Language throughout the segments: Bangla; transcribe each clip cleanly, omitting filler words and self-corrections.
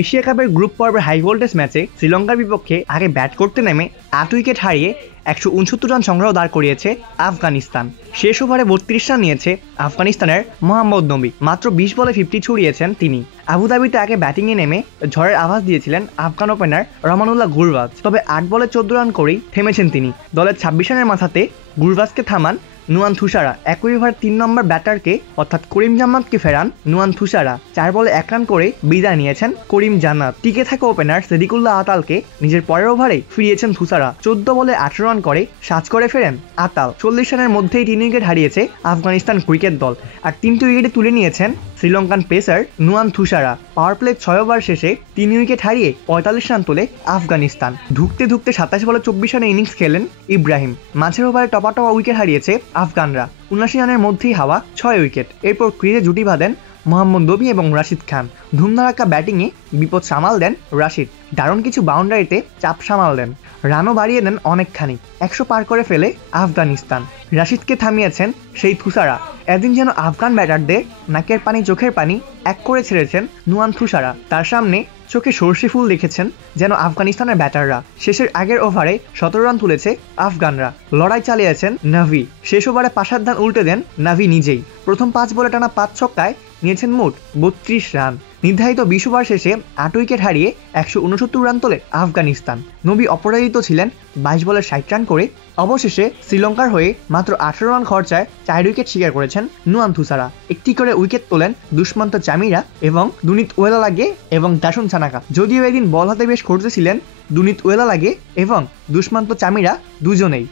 এশিয়া কাপের গ্রুপ পর্বের হাই ভোল্টেজ ম্যাচে শ্রীলঙ্কার বিপক্ষে আগে ব্যাট করতে নেমে ৮ উইকেট হারিয়ে ১৬৯ রান সংগ্রহ দাঁড় করিয়েছে আফগানিস্তান। শেষ ওভারে ৩২ রান নিয়েছে আফগানিস্তানের মোহাম্মদ নবী। মাত্র ২০ বলে 50 ছুড়িয়েছেন তিনি। আবুধাবিতে আগে ব্যাটিংয়ে নেমে ঝড়ের আভাস দিয়েছিলেন আফগান ওপেনার রহমানুল্লাহ গুরবাজ, তবে ৮ বলে ১৪ রান করেই থেমেছেন তিনি। দলের ২৬ রানের মাথাতে গুরবাজকে থামান নুয়ান থুসারা। একই ওভার ৩ নম্বর ব্যাটারকে অর্থাৎ করিম জান্নাতকে ফেরান নুয়ান থুসারা। ৪ বলে ১ রান করে বিদায় নিয়েছেন করিম জান্নাত। টিকে থাকা ওপেনার সিদ্দিকুল্লাহ আতালকে নিজের পরের ওভারে ফিরিয়েছেন থুসারা। ১৪ বলে ১৮ রান করে সাজ করে ফেরেন আতাল। ৪০ রানের মধ্যেই ৩ উইকেট হারিয়েছে আফগানিস্তান ক্রিকেট দল, আর ৩টি উইকেটে তুলে নিয়েছেন Sri Lankan pacer Nuwan Thushara. Power play ৬ over শেষে ৩ উইকেট হারিয়ে ৪৫ রান তোলে আফগানিস্তান। ধুকতে ২৭ বলে ২৪ রানের ইনিংস খেলেন ইব্রাহিম। মাঝের ওভারে টপা উইকেট হারিয়েছে আফগানরা। ৭৯ রানের মধ্যেই হাওয়া ৬ উইকেট। এরপর ক্রিজে জুটি বাঁধেন মোহাম্মদ নবী এবং রাশিদ খান। ধুমধারাক্কা ব্যাটিংয়ে বিপদ সামাল দেন রাশিদ। দারুণ কিছু বাউন্ডারিতে চাপ সামাল দেন। রানও বাড়িয়ে দেন অনেকখানি। ১০০ পার করে ফেলে আফগানিস্তান। রাশিদকে থামিয়েছেন সেই থুসারা। এদিন যেন আফগান ব্যাটারদের নাকের পানি চোখের পানি এক করে ছেড়েছেন নুয়ান থুসারা। তার সামনে চোখে সর্ষে ফুল দেখেছেন যেন আফগানিস্তানের ব্যাটাররা। শেষের আগের ওভারে ১৭ রান তুলেছে আফগানরা। লড়াই চালিয়েছেন নাভি। শেষ ওভারে ৫ রান উল্টে দেন নাভি নিজেই। প্রথম ৫ বলে টানা ৫ ছক্কায় নিয়েছেন মোট ৩২ রান। নির্ধারিত ২০ ওভার শেষে ৮ উইকেট হারিয়ে ১৬৯ রান তোলে আফগানিস্তান। নবী অপরাজিত ছিলেন ২২ বলে ৬০ রান করে। অবশেষে শ্রীলঙ্কার হয়ে মাত্র ১৮ রান খরচায় ৪ উইকেট শিকার করেছেন নুয়ান থুসারা। একটি করে উইকেট তোলেন দুষ্মন্ত চামিরা এবং দুনিত ওয়েলালাগে এবং দাসুন সানাকা। যদিও এদিন বল হাতে বেশ করতেছিলেন দুনিত ওয়েলালাগে এবং দুষ্মন্ত চামিরা দুজনেই।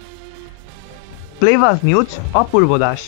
প্লেবাজ নিউজ অপূর্ব দাস।